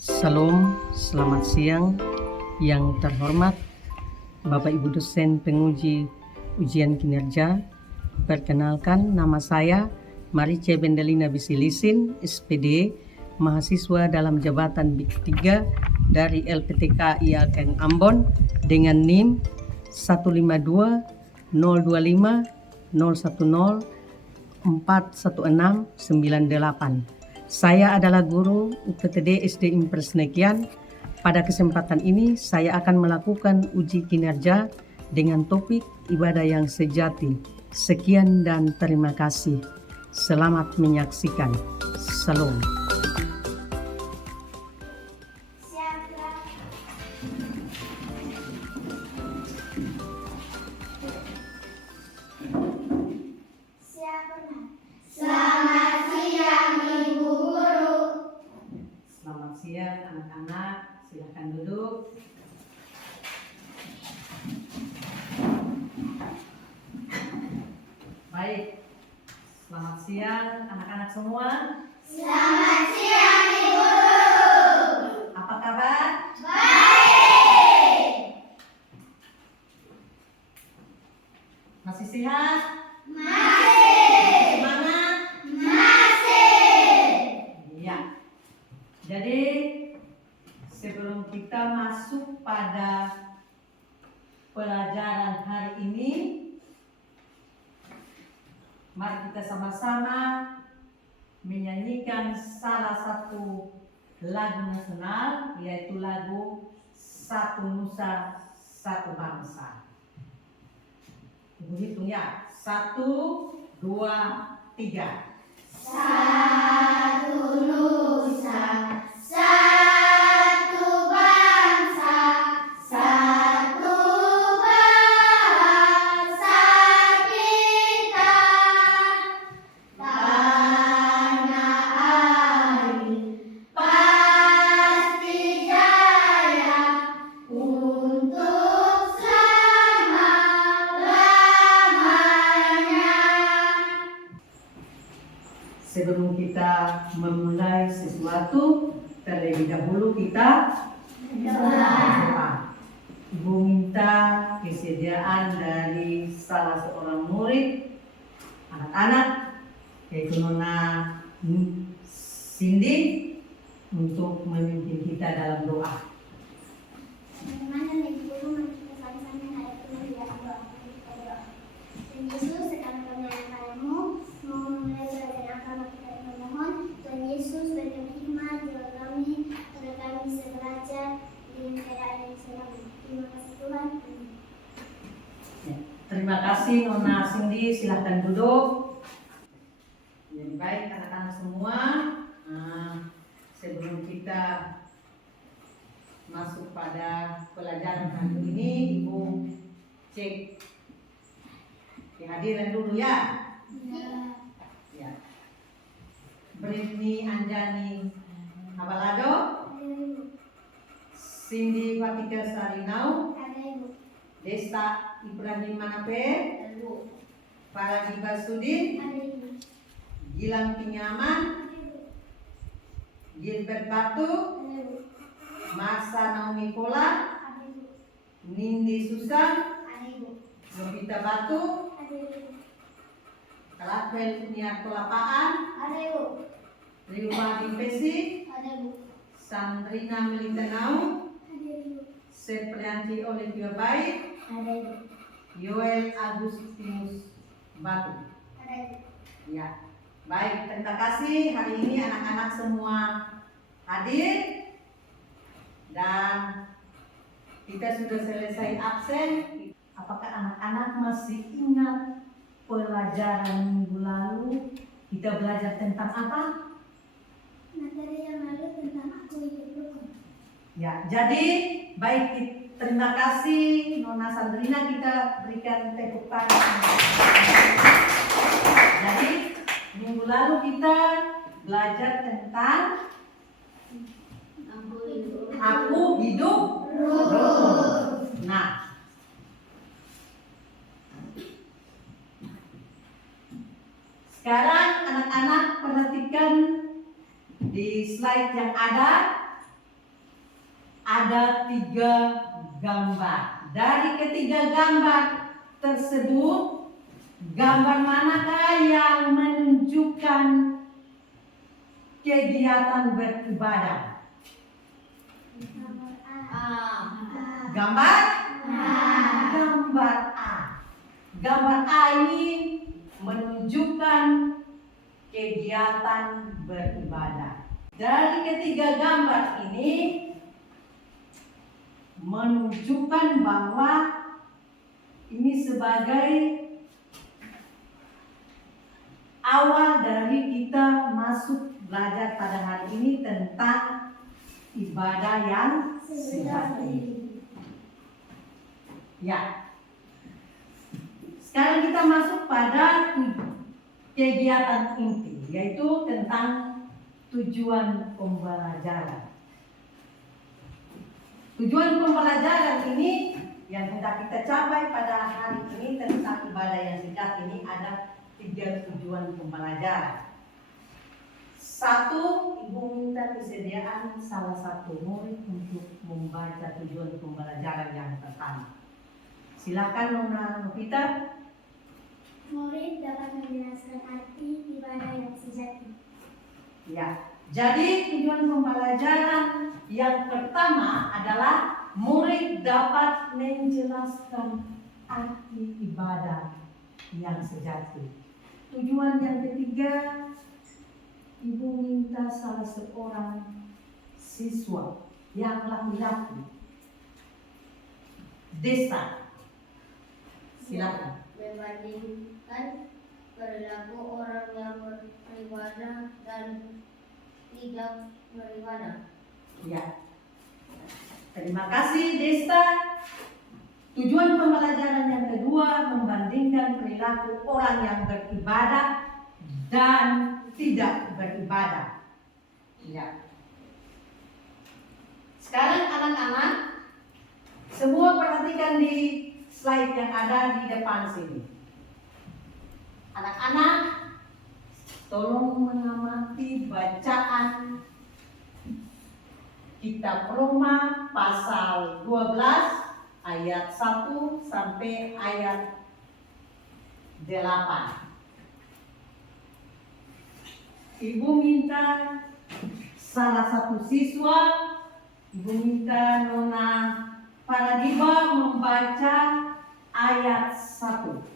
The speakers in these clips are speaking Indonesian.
Salam, selamat siang yang terhormat Bapak Ibu dosen penguji ujian kinerja. Perkenalkan, nama saya Marice Bendelina Bisilisin, SPD, mahasiswa dalam jabatan BIK 3 dari LPTK IAKN Ambon dengan NIM 152 025 010 41698. Saya adalah guru UPTD SD Impresnekian. Pada kesempatan ini saya akan melakukan uji kinerja dengan topik ibadah yang sejati. Sekian dan terima kasih. Selamat menyaksikan. Salam. Selamat siang Ibu Guru. Selamat siang anak-anak, silakan duduk. Baik, selamat siang anak-anak semua. Selamat siang Ibu Guru. Apa kabar? Baik. Masih sehat? Masih. Semangat? Masih. Iya. Jadi sebelum kita masuk pada pelajaran hari ini, mari kita sama-sama menyanyikan salah satu lagu nasional, yaitu lagu Satu Nusa Satu Bangsa. Ibu hitung ya, 1, 2, 3. Satu nusa, satu bangsa, satu bahasa kita. Tanah air pasti jaya untuk selama-lamanya. Sebelum kita memulai sesuatu, terlebih dahulu kita berdoa. Ibu minta kesediaan dari salah seorang murid anak-anak, yaitu Nona Cindy, untuk memimpin kita dalam doa. Bagaimana Ibu Guru kita sama-sama hari ini ya Allah. Tuhan Yesus, sekarang kami padamu mau memulai belajar agama kita memohon Tuhan Yesus berikan hikmat jiwa kami agar kami bisa belajar dengan keadaan yang selalu. Terima kasih Tuhan. Ya, terima kasih Nona Cindy, silahkan duduk. Jadi baik anak-anak semua, sebelum kita masuk pada pelajaran hari ini, Ibu cek kehadiran dulu ya. Ya. Britney Anjani Abalado, Cindy Fatika Sarinau, Desta Ibrahim Manape, Faradi Basudin, Gilang Pinyaman, Gilbert Batu, Marsa Naomi Kola, Nindi Susan, Novita Batu, Kalakwel Niat Kelapaan, Riuma Dimpesi, Sandrina Melintenau, Seprianti Olivia Baik, Yoel Agustinus Batu. Ya, baik, terima kasih. Hari ini anak-anak semua hadir dan kita sudah selesai absen. Apakah anak-anak masih ingat pelajaran minggu lalu kita belajar tentang apa? Materi yang lalu tentang aku hidup rukun. Ya, jadi baik, terima kasih Nona Sandrina, kita berikan tepuk tangan. Jadi minggu lalu kita belajar tentang aku hidup rukun. Nah, sekarang anak-anak perhatikan di slide yang ada. ada 3 gambar. Dari ketiga gambar tersebut, gambar manakah yang menunjukkan kegiatan beribadah? Nomor A. Gambar? Gambar A. Gambar A ini menunjukkan kegiatan beribadah. Dari ketiga gambar ini menunjukkan bahwa ini sebagai awal dari kita masuk belajar pada hari ini tentang ibadah yang sejati. Ya. Sekarang kita masuk pada kegiatan inti, yaitu tentang tujuan pembelajaran. Tujuan pembelajaran ini yang hendak kita capai pada hari ini tentang ibadah yang sejati ini ada 3 tujuan pembelajaran. 1, Ibu minta kesediaan salah satu murid untuk membaca tujuan pembelajaran yang pertama. Silakan Nona Novita. Murid dapat menjelaskan arti ibadah yang sejati. Ya, jadi tujuan pembelajaran yang pertama adalah murid dapat menjelaskan arti ibadah yang sejati. Tujuan yang ketiga, Ibu minta salah seorang siswa yang laki-laki, Desa, silakan. Membandingkan perilaku orang yang beribadah dan tidak beribadah. Ya. Terima kasih Desta. Tujuan pembelajaran yang kedua membandingkan perilaku orang yang beribadah dan tidak beribadah. Ya. Sekarang anak-anak semua perhatikan di slide yang ada di depan sini. Anak-anak tolong mengamati bacaan Kitab Roma pasal 12 ayat 1 sampai ayat 8. Ibu minta salah satu siswa, Ibu minta Nona Paradiba membaca ayat 1.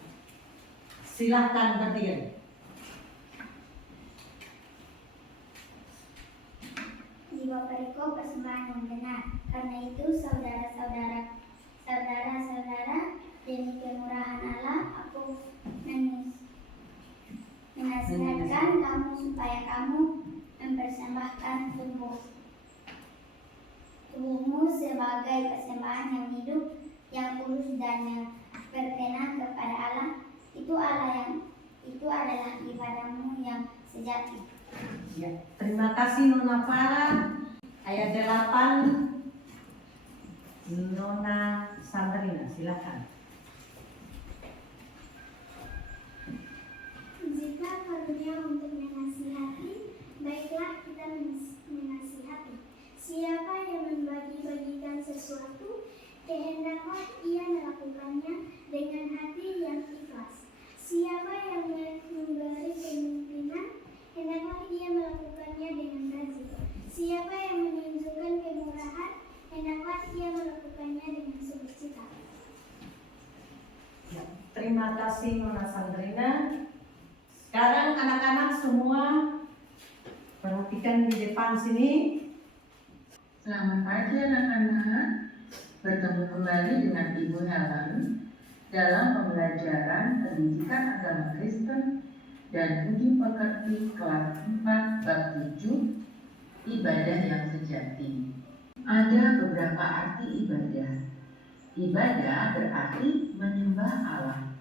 Silahkan berdiri. Jiwa perikop persembahan yang benar. Karena itu saudara-saudara, demi kemurahan Allah, aku menasihatkan kamu supaya kamu mempersembahkan tubuhmu sebagai persembahan yang hidup, yang kudus dan yang berkenan kepada Allah. Itu adalah ibadahmu yang sejati. Ya, terima kasih Nona Farah. Ayat 8 Nona Sandrina, silakan. Jika karunia untuk menasihati, baiklah kita menasihati. Siapa yang membagi-bagikan sesuatu, kehendaklah ia melakukannya dengan hati yang ikhlas. Siapa yang memberi pemimpinan, hendaklah ia melakukannya dengan rajin. Siapa yang menunjukkan kemurahan, hendaklah ia melakukannya dengan sukacita. Ya, terima kasih Nona Sandrina. Sekarang anak-anak semua perhatikan di depan sini. Selamat pagi anak-anak. Bertemu kembali dengan Ibu Helen dalam pembelajaran pendidikan agama Kristen dan budi pekerti kelas 4 bab 7 ibadah yang sejati. Ada beberapa arti ibadah. Ibadah berarti menyembah Allah,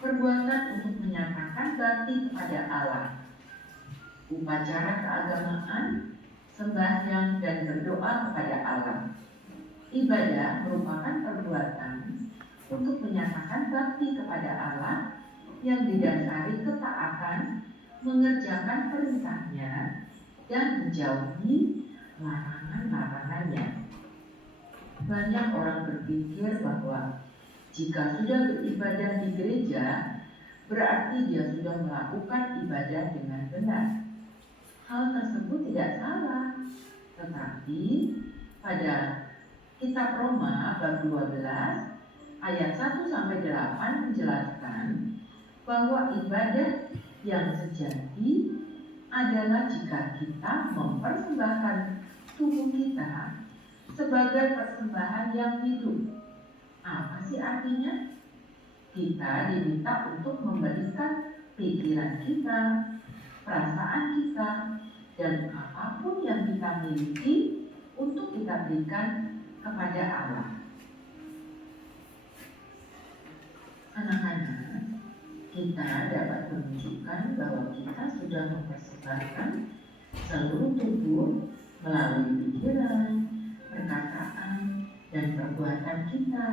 perbuatan untuk menyatakan bakti kepada Allah, upacara keagamaan, sembahyang dan berdoa kepada Allah. Ibadah merupakan perbuatan untuk menyatakan bakti kepada Allah yang didasari ketaatan, mengerjakan perintahnya, dan menjauhi larangan-larangannya. banyak orang berpikir bahwa jika sudah beribadah di gereja, berarti dia sudah melakukan ibadah dengan benar. Hal tersebut tidak salah, tetapi pada Kitab Roma bab 12 ayat 1-8 menjelaskan bahwa ibadah yang sejati adalah jika kita mempersembahkan tubuh kita sebagai persembahan yang hidup. Apa sih artinya? Kita diminta untuk memberikan pikiran kita, perasaan kita, dan apapun yang kita miliki untuk kita berikan kepada Allah. Anak-anak, kita dapat menunjukkan bahwa kita sudah mempersembahkan seluruh tubuh melalui pikiran, perkataan, dan perbuatan kita.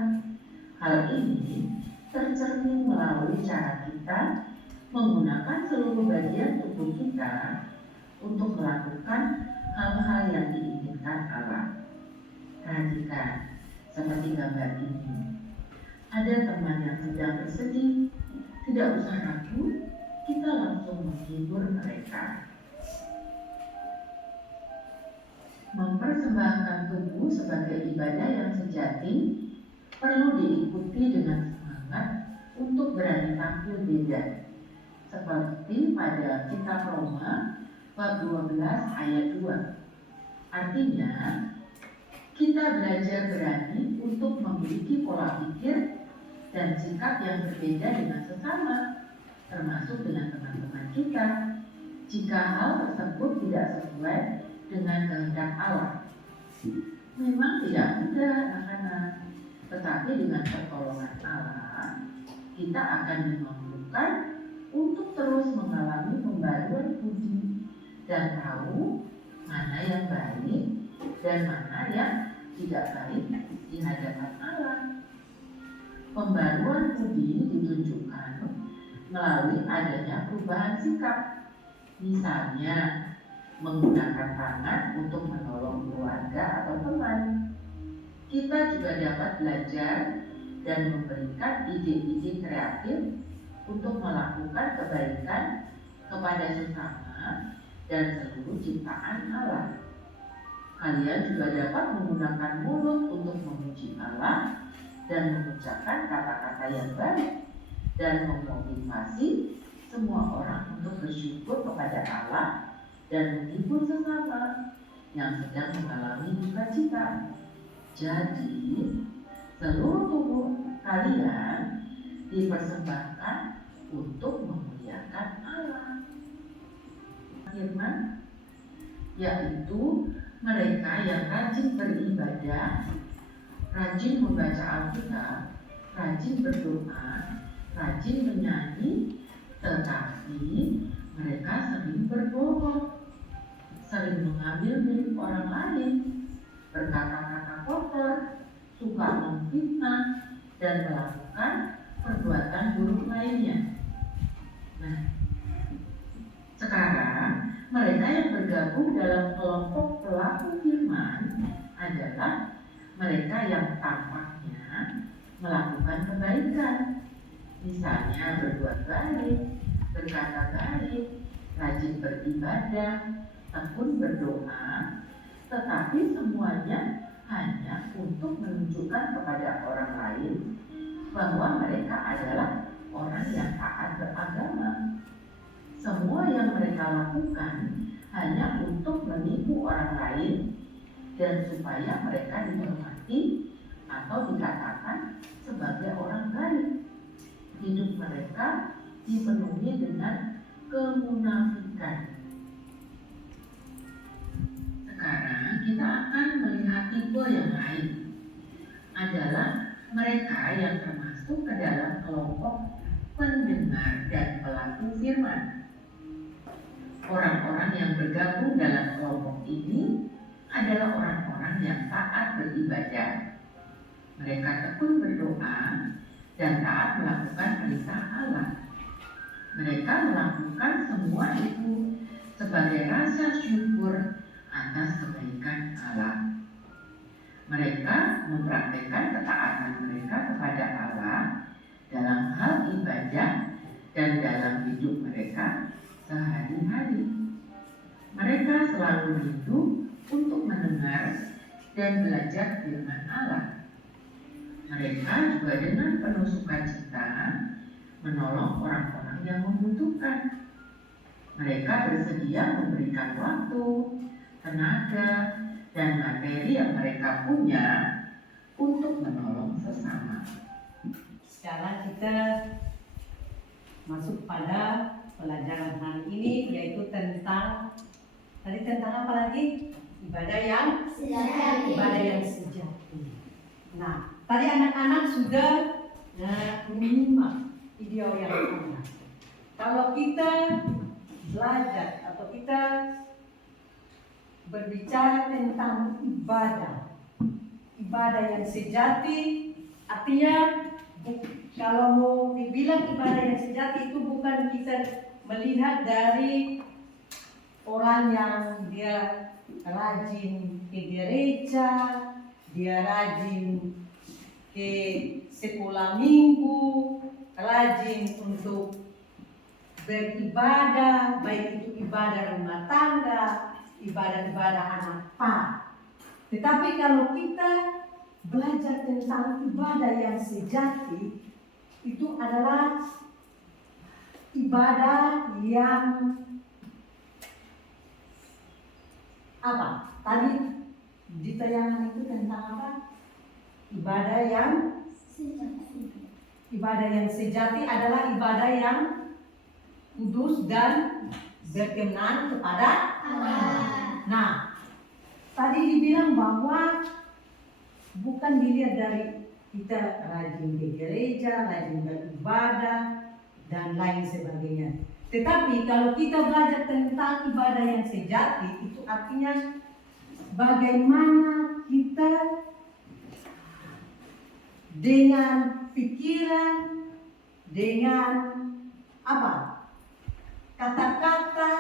Hal ini tercermin melalui cara kita menggunakan seluruh bagian tubuh kita untuk melakukan hal-hal yang diinginkan Allah. Perhatikan, seperti gambar ini. Ada teman yang sedang bersedih, tidak usah ragu, kita langsung menghibur mereka. Mempersembahkan tubuh sebagai ibadah yang sejati perlu diikuti dengan semangat untuk berani tampil beda. Seperti pada Kitab Roma bab 12 ayat 2. Artinya, kita belajar berani untuk memiliki pola pikir dan sikap yang berbeda dengan sesama, termasuk dengan teman-teman kita, jika hal tersebut tidak sesuai dengan kehendak Allah. Memang tidak mudah, anak-anak, tetapi dengan pertolongan Allah, kita akan dimampukan untuk terus mengalami pembaruan budi dan tahu mana yang baik dan mana yang tidak baik di hadapan Allah. Pembaruan budi ditunjukkan melalui adanya perubahan sikap, misalnya menggunakan tangan untuk menolong keluarga atau teman. Kita juga dapat belajar dan memberikan ide-ide kreatif untuk melakukan kebaikan kepada sesama dan seluruh ciptaan Allah. Kalian juga dapat menggunakan mulut untuk memuji Allah dan mengucapkan kata-kata yang baik dan memotivasi semua orang untuk bersyukur kepada Allah dan menghibur sesama yang sedang mengalami duka cita. Jadi, seluruh tubuh kalian dipersembahkan untuk memuliakan Allah. Firman, yaitu mereka yang rajin beribadah, rajin membaca Alkitab, rajin berdoa, rajin menyanyi, tetapi mereka sering berbohong, sering mengambil milik orang lain, berkata-kata kotor, suka memfitnah, dan melakukan perbuatan buruk lainnya. Nah, sekarang mereka yang bergabung dalam kelompok pelaku firman adalah mereka yang tampaknya melakukan kebaikan, misalnya berbuat baik, berkata baik, rajin beribadah, tekun berdoa, tetapi semuanya hanya untuk menunjukkan kepada orang lain bahwa mereka adalah orang yang taat beragama. Semua yang mereka lakukan hanya untuk menipu orang lain dan supaya mereka dihormati atau dikatakan sebagai orang baik. Hidup mereka dipenuhi dengan kemunafikan. Sekarang kita akan melihat tipe yang lain, adalah mereka yang termasuk ke dalam kelompok pendengar dan pelaku firman. Orang-orang yang bergabung dalam kelompok ini adalah orang-orang yang taat beribadah. Mereka tekun berdoa dan taat melakukan perintah Allah. Mereka melakukan semua itu sebagai rasa syukur atas kebaikan Allah. Mereka mempraktikkan ketaatan mereka kepada Allah dalam hal ibadah dan dalam hidup mereka sehari-hari. Mereka selalu rindu untuk mendengar dan belajar firman Allah. Mereka juga dengan penuh sukacita menolong orang-orang yang membutuhkan. Mereka bersedia memberikan waktu, tenaga, dan materi yang mereka punya untuk menolong sesama. Sekarang kita masuk pada pelajaran hari ini, yaitu tentang apa lagi? Ibadah yang sejati. Nah, tadi anak-anak sudah menyimak video yang ada. Kalau kita belajar atau kita berbicara tentang ibadah yang sejati, artinya kalau mau dibilang ibadah yang sejati itu bukan kita melihat dari orang yang dia rajin ke gereja, dia rajin ke sekolah minggu, rajin untuk beribadah, baik itu ibadah rumah tangga, ibadah-ibadah anak pak. Tetapi kalau kita belajar tentang ibadah yang sejati, itu adalah ibadah yang apa? Tadi di tayangan itu tentang apa? Ibadah yang sejati adalah ibadah yang kudus dan berkenan kepada Allah. Nah, tadi dibilang bahwa bukan dilihat dari kita rajin ke gereja, rajin beribadah, dan lain sebagainya. Tetapi kalau kita belajar tentang ibadah yang sejati, itu artinya bagaimana kita dengan pikiran, dengan apa? Kata-kata,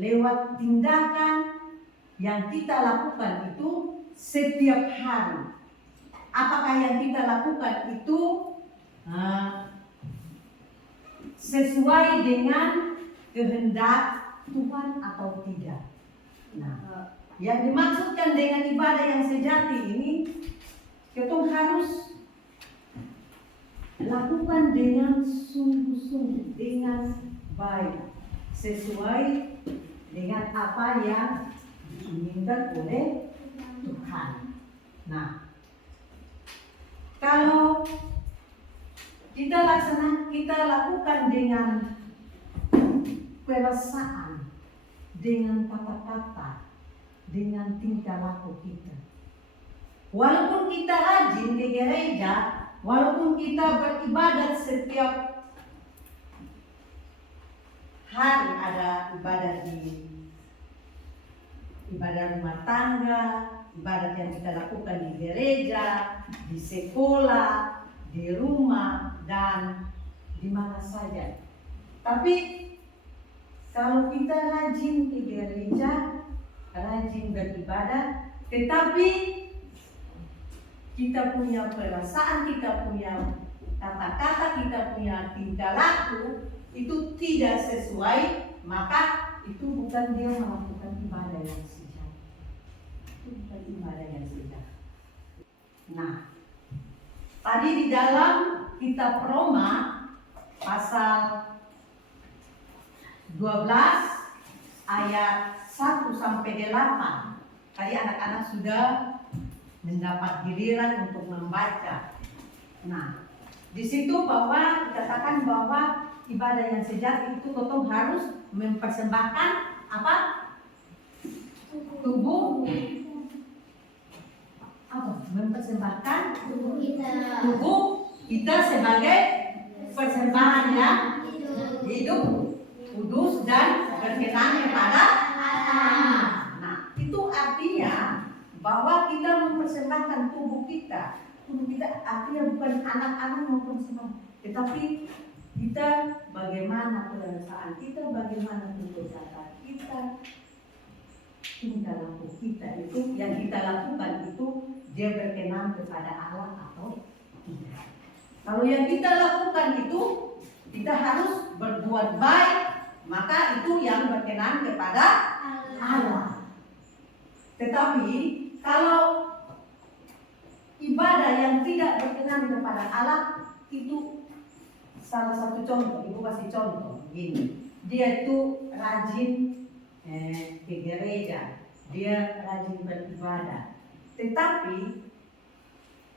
lewat tindakan yang kita lakukan itu setiap hari. Apakah yang kita lakukan itu sesuai dengan kehendak Tuhan atau tidak? Nah, yang dimaksudkan dengan ibadah yang sejati ini, kita harus lakukan dengan sungguh-sungguh, dengan baik, sesuai dengan apa yang diinginkan oleh Tuhan. Nah, kalau kita lakukan dengan perasaan, dengan kata-kata, dengan tingkah laku kita. Walaupun kita rajin ke gereja, walaupun kita beribadat setiap hari, ada ibadah di ibadah rumah tangga, ibadat yang kita lakukan di gereja, di sekolah, di rumah, dan di mana saja. Tapi kalau kita rajin ke gereja, rajin beribadah, tetapi kita punya perasaan, kita punya kata-kata, kita punya tingkah laku itu tidak sesuai, maka itu bukan dia melakukan ibadah yang sejati. Itu bukan ibadah yang sejati. Nah, tadi di dalam kitab Roma pasal 12 ayat 1 sampai 8. Tadi anak-anak sudah mendapat giliran untuk membaca. Nah, di situ bahwa dikatakan bahwa ibadah yang sejati itu kita harus mempersembahkan apa? Tubuh. Apa? Mempersembahkan tubuh kita sebagai persembahan yang hidup, kudus dan berkenan kepada Allah. Nah, itu artinya bahwa kita mempersembahkan tubuh kita. Tubuh kita artinya bukan anak-anak mempersembahkan, tetapi kita bagaimana perasaan kita, bagaimana tutur kata kita, tingkah laku kita itu yang kita lakukan itu dia berkenan kepada Allah atau tidak. Kalau yang kita lakukan itu kita harus berbuat baik, maka itu yang berkenan kepada Allah. Tetapi kalau ibadah yang tidak berkenan kepada Allah itu salah satu contoh, ibu kasih contoh gini. Dia itu rajin ke gereja, dia rajin beribadah. Tetapi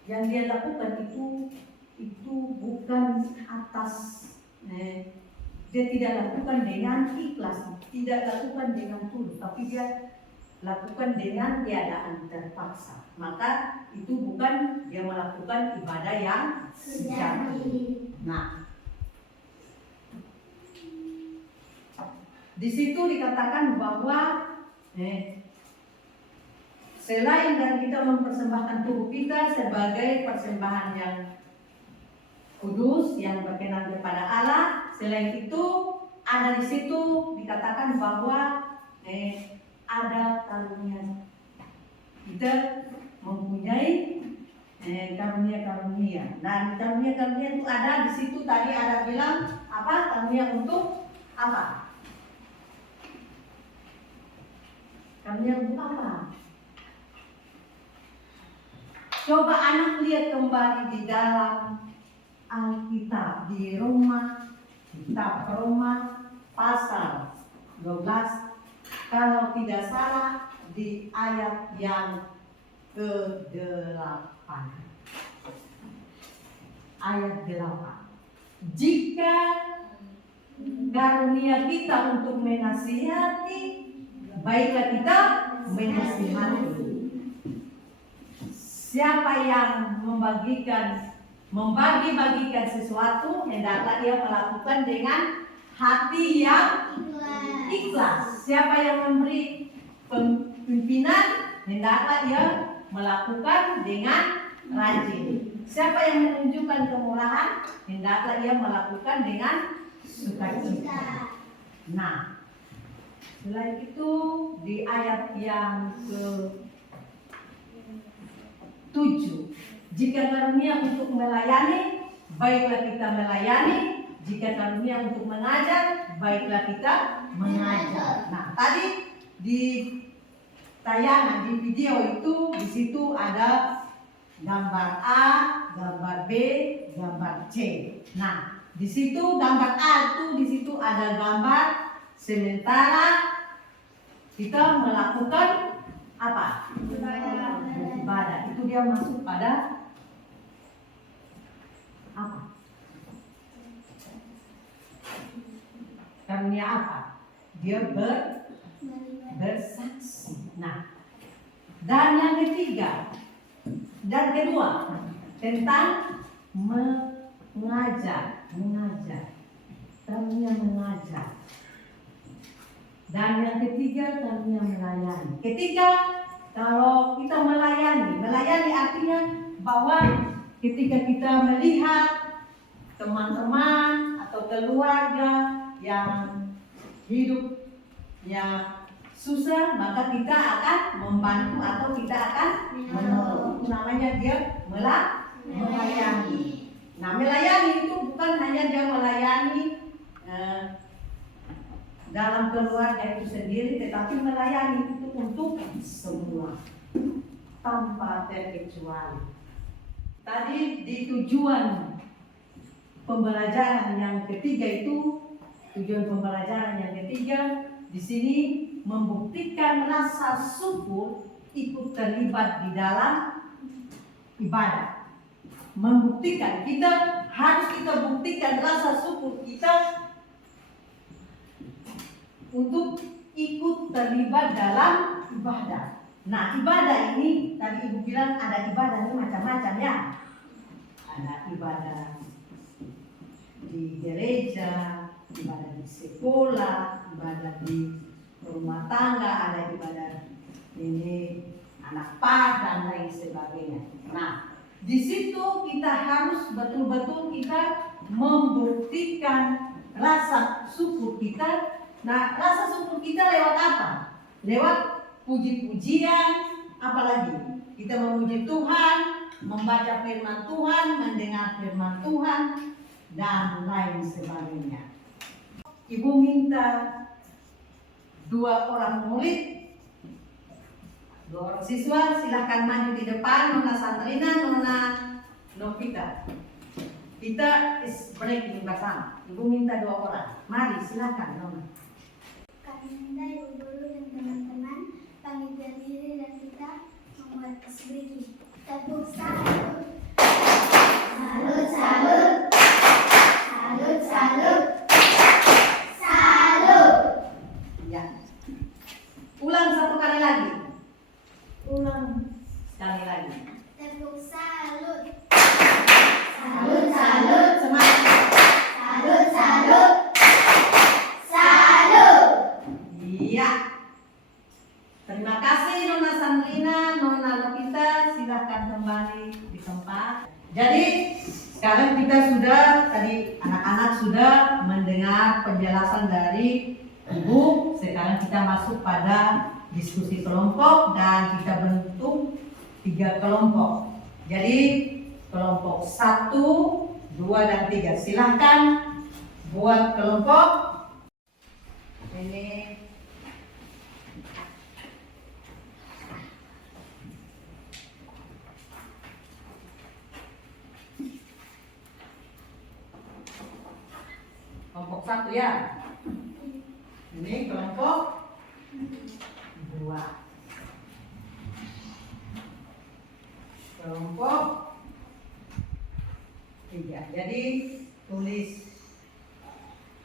yang dia lakukan itu bukan atas dia tidak lakukan dengan ikhlas, tidak lakukan dengan tulus, tapi dia lakukan dengan keadaan terpaksa. Maka itu bukan dia melakukan ibadah yang sejati. Nah, di situ dikatakan bahwa selain dan kita mempersembahkan tubuh kita sebagai persembahan yang kudus yang berkenan kepada Allah, selain itu ada di situ dikatakan bahwa ada karunia. Kita mempunyai karunia-karunia. Dan karunia-karunia itu ada di situ, tadi ada bilang apa? Karunia untuk apa? Karunia untuk apa? Coba anak lihat kembali di dalam Alkitab di Roma, kitab Roma pasal 12, kalau tidak salah di ayat yang ke-8. Ayat 8. Jika karunia kita untuk menasihati, baiklah kita menasihati. Siapa yang membagi-bagikan sesuatu, hendaklah ia melakukan dengan hati yang ikhlas. Siapa yang memberi pimpinan, hendaklah ia melakukan dengan rajin. Siapa yang menunjukkan kemurahan, hendaklah ia melakukan dengan sukacita. Nah, selain itu di ayat yang ke-7, jika karunia untuk melayani, baiklah kita melayani. Jika karunia untuk mengajar, baiklah kita mengajar. Nah, tadi di tayangan di video itu di situ ada gambar A, gambar B, gambar C. Nah, di situ gambar A itu di situ ada gambar sementara kita melakukan apa? Ibadah. Itu dia masuk pada apa? Karunia apa? Dia bersaksi. Nah, dan yang ketiga dan kedua tentang mengajar. Karunia mengajar. Dan yang ketiga karunia melayani. Ketiga, kalau kita melayani artinya bahwa ketika kita melihat teman-teman atau keluarga yang hidup yang susah, maka kita akan membantu atau kita akan menolong. Itu namanya dia melayani. Nah, melayani itu bukan hanya dia melayani dalam keluarga itu sendiri, tetapi melayani itu untuk semua tanpa terkecuali. Tadi di tujuan pembelajaran yang ketiga itu, di sini membuktikan rasa syukur ikut terlibat di dalam ibadah. Membuktikan, harus kita buktikan rasa syukur kita untuk ikut terlibat dalam ibadah. Nah, ibadah ini tadi ibu bilang ada ibadah ini macam-macam ya. Ada ibadah di gereja, ibadah di sekolah, ibadah di rumah tangga, ada ibadah ini anak PAD dan lain sebagainya. Nah, di situ kita harus betul-betul kita membuktikan rasa syukur kita. Nah, rasa syukur kita lewat apa? Lewat puji-pujian, apalagi Kita memuji Tuhan, membaca firman Tuhan, mendengar firman Tuhan, dan lain sebagainya. Ibu minta 2 orang murid, 2 orang siswa, silahkan maju di depan. Nona Sandrina, Nona Novita. Kita is breaking bersama. Ibu minta 2 orang. Mari silahkan Nona. Kami minta ibu guru dan teman-teman panitia diri dan kita membuat breaking. Tepuk salut. Salut, salut. Salut, salut. Salut. Ya. Ulang 1 kali lagi. Ulang. Sekali lagi. Tepuk salut. Salut, salut. Semangat. Salut, salut. Salut. Iya. Terima kasih Nona Sandrina, Nona Novita, silahkan kembali di tempat. Jadi sekarang kita sudah, tadi anak-anak sudah mendengar penjelasan dari Ibu. Sekarang kita masuk pada diskusi kelompok dan kita bentuk 3 kelompok. Jadi kelompok 1, 2, dan 3. Silahkan buat kelompok. Ini kelompok 1 ya. Ini kelompok 2. Kelompok 3. Jadi tulis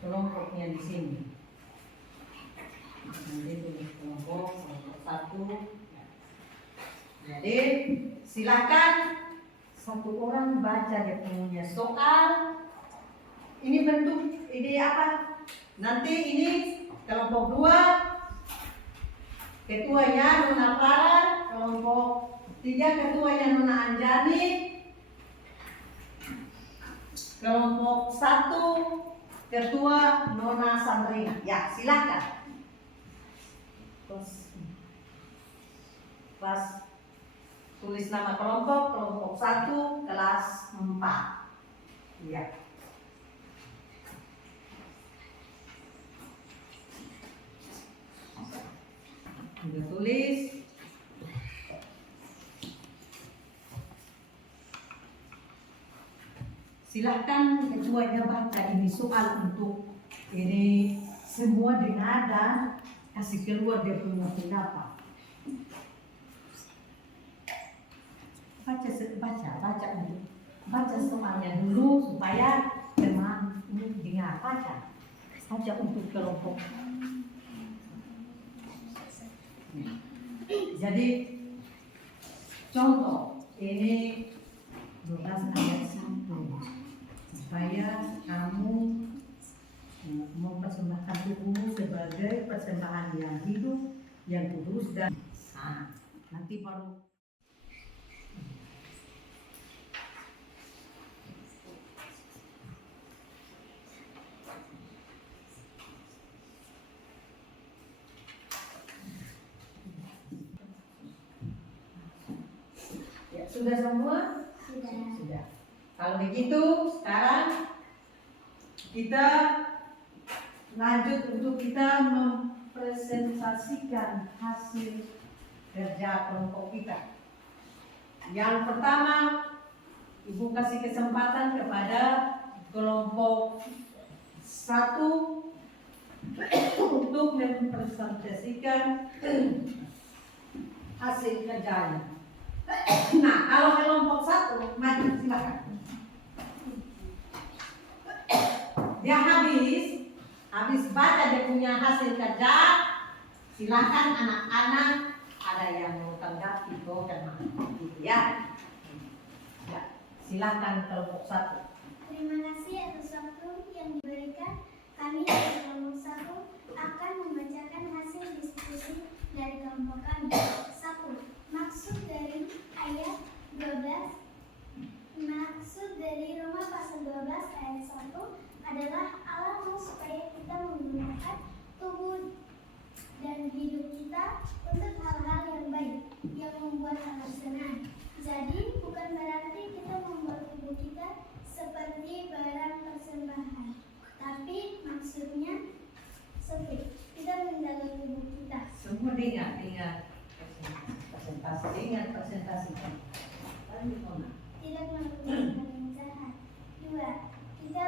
kelompoknya di sini. Nanti tulis kelompok 1. Jadi silakan 1 orang baca dia punya soal. Ini bentuk ide apa? Nanti ini kelompok 2 ketuanya Nona Farah, kelompok 3 ketuanya Nona Anjani, kelompok 1 ketua Nona Sandrina. Ya, silakan. Kelas tulis nama kelompok 1 kelas 4. Ya. Sudah tulis. Silahkan ketuanya baca ini soal untuk ini semua dengar kasih keluar dia punya pendapat. Baca soalnya dulu supaya teman ini dengar baca untuk kelompok. Jadi contoh ini 12 ayat 1 supaya kamu mempersembahkan tubuhmu sebagai persembahan yang hidup, yang kudus dan nanti baru sudah semua? Sudah. Kalau begitu sekarang kita lanjut untuk kita mempresentasikan hasil kerja kelompok kita. Yang pertama, Ibu kasih kesempatan kepada kelompok 1 untuk mempresentasikan hasil kerjanya. Nah, kalau kelompok 1 maju silakan. Dia habis baca dia punya hasil kerja. Silakan anak-anak ada yang mau tanggapi gitu ya. Ya, silakan kelompok 1. Terima kasih atas waktu yang diberikan. Kami dari kelompok 1 akan membacakan hasil diskusi dari kelompok kami. 1. Maksud dari ayat 12, maksud dari Roma pasal 12 ayat 1 adalah Allah mau supaya kita menggunakan tubuh dan hidup kita untuk hal-hal yang baik, yang membuat Allah senang. Tapi maksudnya seperti kita menjaga tubuh kita. Semua dengar presentasi. Tidak melakukan hal yang jahat. 2. Kita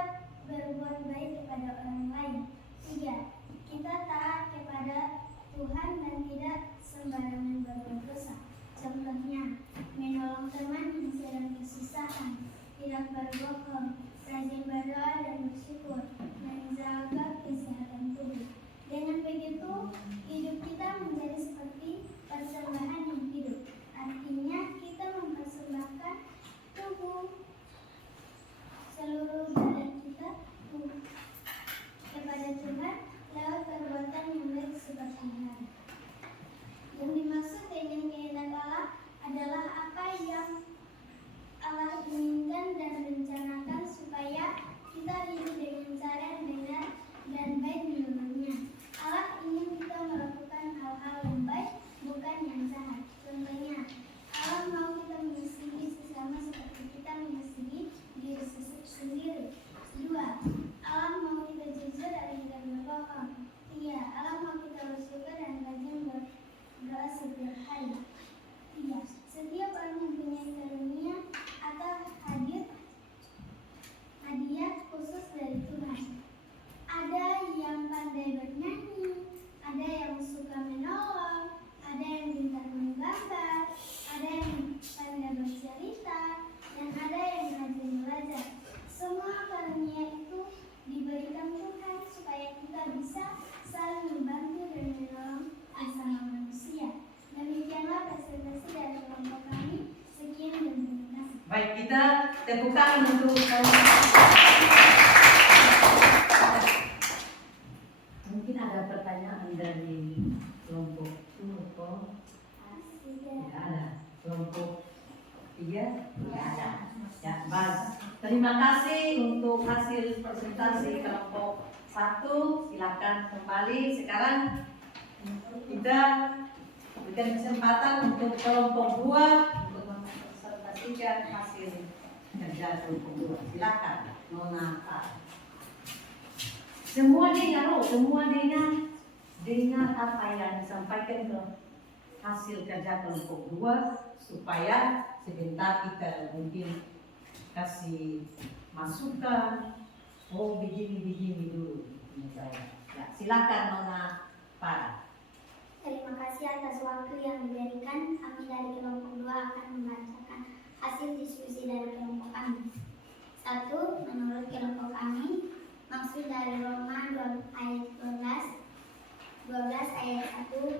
berbuat baik kepada orang lain. 3. Kita taat kepada Tuhan dan tidak sembarangan berbuat dosa. Contohnya, menolong teman yang sedang kesusahan, tidak berbohong, rajin berdoa dan bersyukur, menjaga kesehatan tubuh. Dengan begitu, hidup kita menjadi seperti persembahan yang hidup. Artinya, kita mempersembahkan tubuh, seluruh badan kita kepada Tuhan lewat perbuatan yang baik seperti hari. Yang dimaksud dengan kehendak Allah adalah apa yang Allah inginkan dan rencanakan supaya kita hidup dengan cara yang benar dan baik menurutnya. Allah ingin kita melakukan hal-hal yang baik, bukan yang jahat. Contohnya, Allah mau kita mengasihi sesama seperti kita mengasihi diri sendiri. 2. Allah mau kita jujur dan tidak berbohong. 3. Allah mau kita bersyukur dan rajin berdoa setiap hari. 3. Setiap orang mempunyai karunia atau hadiah khusus dari Tuhan. Ada yang pandai bernyanyi, ada yang suka menolong, ada yang pintar menggambar, ada yang pandai bercerita, dan ada yang rajin belajar. Semua karunia itu diberikan Tuhan supaya kita bisa saling membantu dan menolong sesama manusia. Demikianlah presentasi dari kelompok kami. Sekian dan terima kasih. Baik, kita tepuk tangan untuk mungkin ada pertanyaan dari kelompok Tuh. Tidak ada. Kelompok 3 tidak ada. Ya, baik. Terima kasih untuk hasil presentasi kelompok 1. Silakan kembali. Sekarang kita berikan kesempatan untuk kelompok 2 untuk mempresentasikan hasil kerja kelompok 2. Silakan, Nona Pak. Semua dengar apa yang disampaikan ke hasil kerja kelompok 2 supaya sebentar kita mungkin kasih masukan. Oh, begini dulu. Ya, silakan Nona Pak. Terima kasih atas waktu yang diberikan. Kami dari kelompok 2 akan membacakan hasil diskusi dari kelompok kami. 1. Menurut kelompok kami, maksud dari Roma ayat 12 ayat 1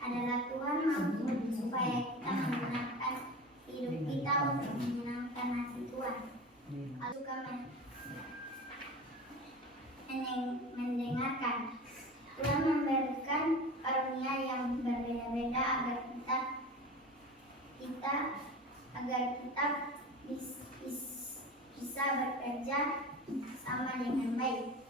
adalah Tuhan mampu supaya kita menggunakan hidup kita untuk menyenangkan hati Tuhan. Lalu kami mendengarkan. Tuhan memberikan karunia yang berbeda-beda agar kita bisa bekerja sama dengan baik.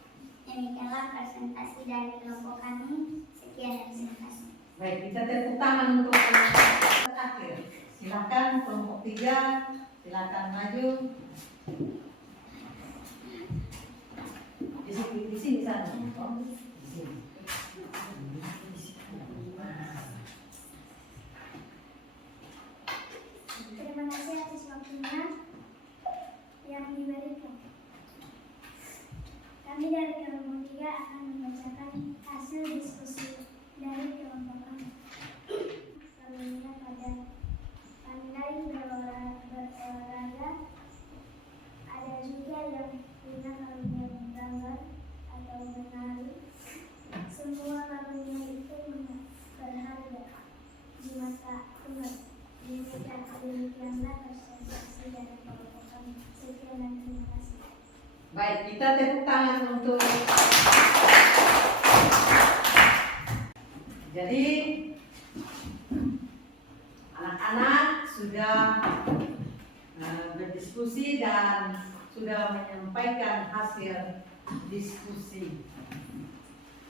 Demikianlah presentasi dari kelompok kami. Sekian dan terima kasih. Baik, kita tepuk tangan untuk terakhir. Silakan kelompok 3, silakan maju. Di sini sana. Oh, di sini. Terima kasih atas waktunya yang diberikan. Kami dari kelompok 3 akan membacakan hasil diskusi dari kelompok kami. Sebelumnya pada pandai berolahraga, ada juga yang punya karunia menggambar atau menari. Semua karunia itu berharga di mata Tuhan. Demikianlah presentasi dari kelompok kami. Sekian dan terima kasih. Baik, kita tepuk tangan untuk. Jadi anak-anak sudah berdiskusi dan sudah menyampaikan hasil diskusi.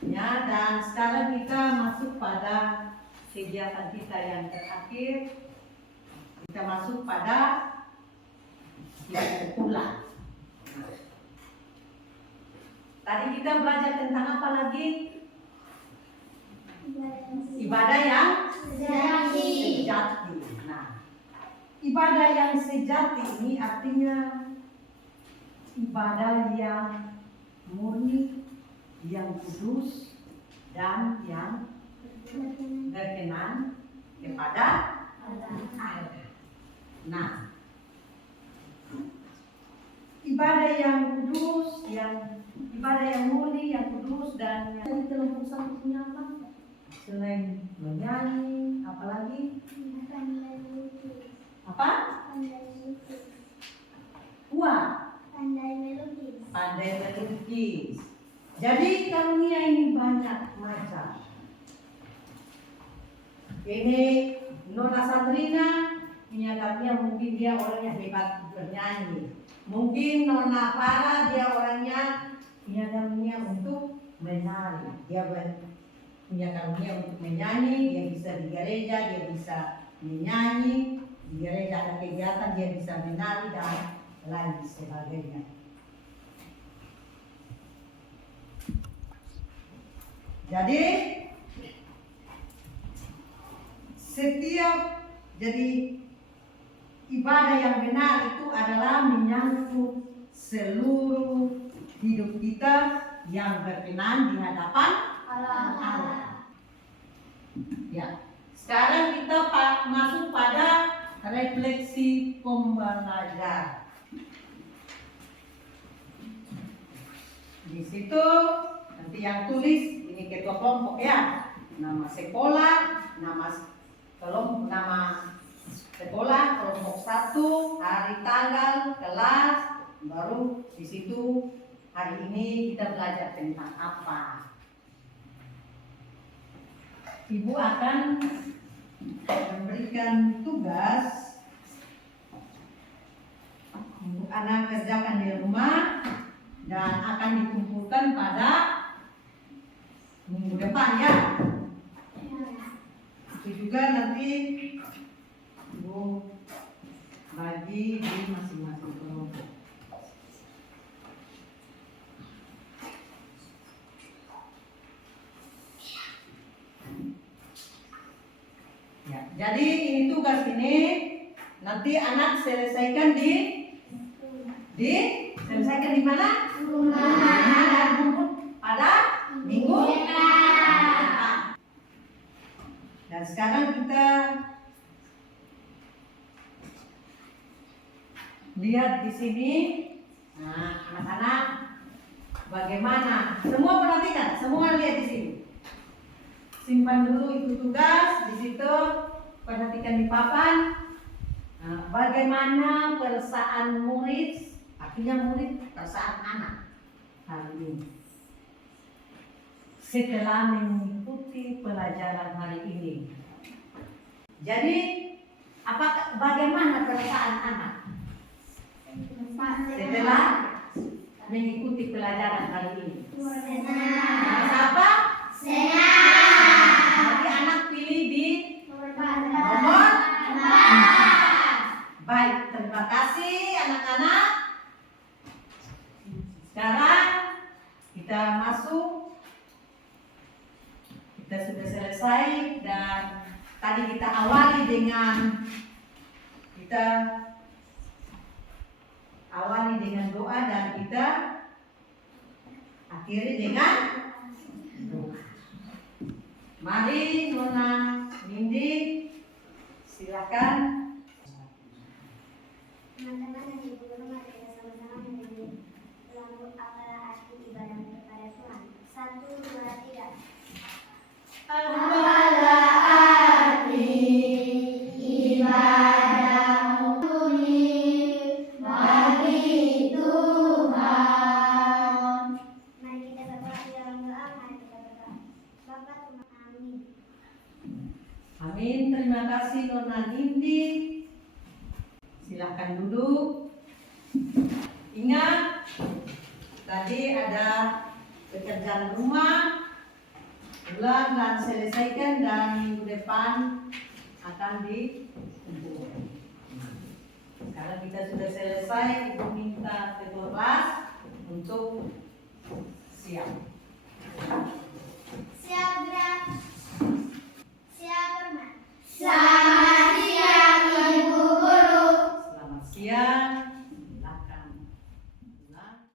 Ya, dan sekarang kita masuk pada kegiatan kita yang terakhir. Kita masuk pada hitung ulang. Tadi kita belajar tentang apa lagi? Ibadah Ibadah yang sejati. sejati. Nah, ibadah yang sejati ini artinya ibadah yang murni, yang kudus, dan yang berkenan kepada Allah. Nah, ibadah yang kudus, ibadah yang murni, yang kudus, dan yang kelompok satu punya apa? Selain menyanyi, apalagi? Pandai melukis. Apa? Pandai melukis. Wah, Pandai melukis. pandai melukis. Jadi karunia ini banyak macam. Ini Nona Sabrina punya karunia, mungkin dia orangnya hebat bernyanyi. Mungkin Nona Farah dia orangnya punya karunia untuk menari. Dia punya karunia untuk menyanyi, dia bisa di gereja, dia bisa menyanyi, di gereja ada kegiatan dia bisa menari dan lain sebagainya. Jadi ibadah yang benar itu adalah menyangkut seluruh hidup kita yang berkenan di hadapan Allah. Ya. Sekarang kita masuk pada refleksi pembelajaran. Di situ nanti yang tulis ini ketua kelompok ya, nama sekolah, nama sekolah kelompok 1, hari, tanggal, kelas, baru di situ hari ini kita belajar tentang apa. Ibu akan memberikan tugas untuk anak kerjakan di rumah dan akan dikumpulkan pada minggu depan ya. Itu juga nanti Ibu bagi di masing-masing kelompok. Ya, jadi ini tugas ini nanti anak selesaikan selesaikan di mana? Rumah. Pada minggu depan. Dan sekarang kita lihat di sini. Nah, anak-anak bagaimana? Semua perhatikan, semua lihat di sini. Simpan dulu itu tugas di situ, perhatikan di papan. Nah, bagaimana perasaan murid, artinya murid, perasaan anak hari ini setelah mengikuti pelajaran hari ini. Jadi, bagaimana perasaan anak setelah mengikuti pelajaran hari ini? Merasa apa? Nanti anak pilih di nomor 4. Baik, terima kasih anak-anak. Sekarang kita masuk. Kita sudah selesai dan tadi kita awali dengan doa dan kita akhiri dengan doa. Mari Nona Nindi, silakan. Teman-teman dan ibu guru, mari kita sama-sama menyanyi lagu apalah arti ibadah kepada Tuhan. 1, 2, 3. Apalah arti ibadah murni bagi Tuhan. Mari kita berdoa di dalam doa. Mari kita berdoa. Bapa Tuhan, amin. Amin. Terima kasih Nona Nindi. Silahkan duduk. Ingat, tadi ada pekerjaan rumah, ulang dan selesaikan dan minggu depan akan dikumpulkan. Sekarang kita sudah selesai, Ibu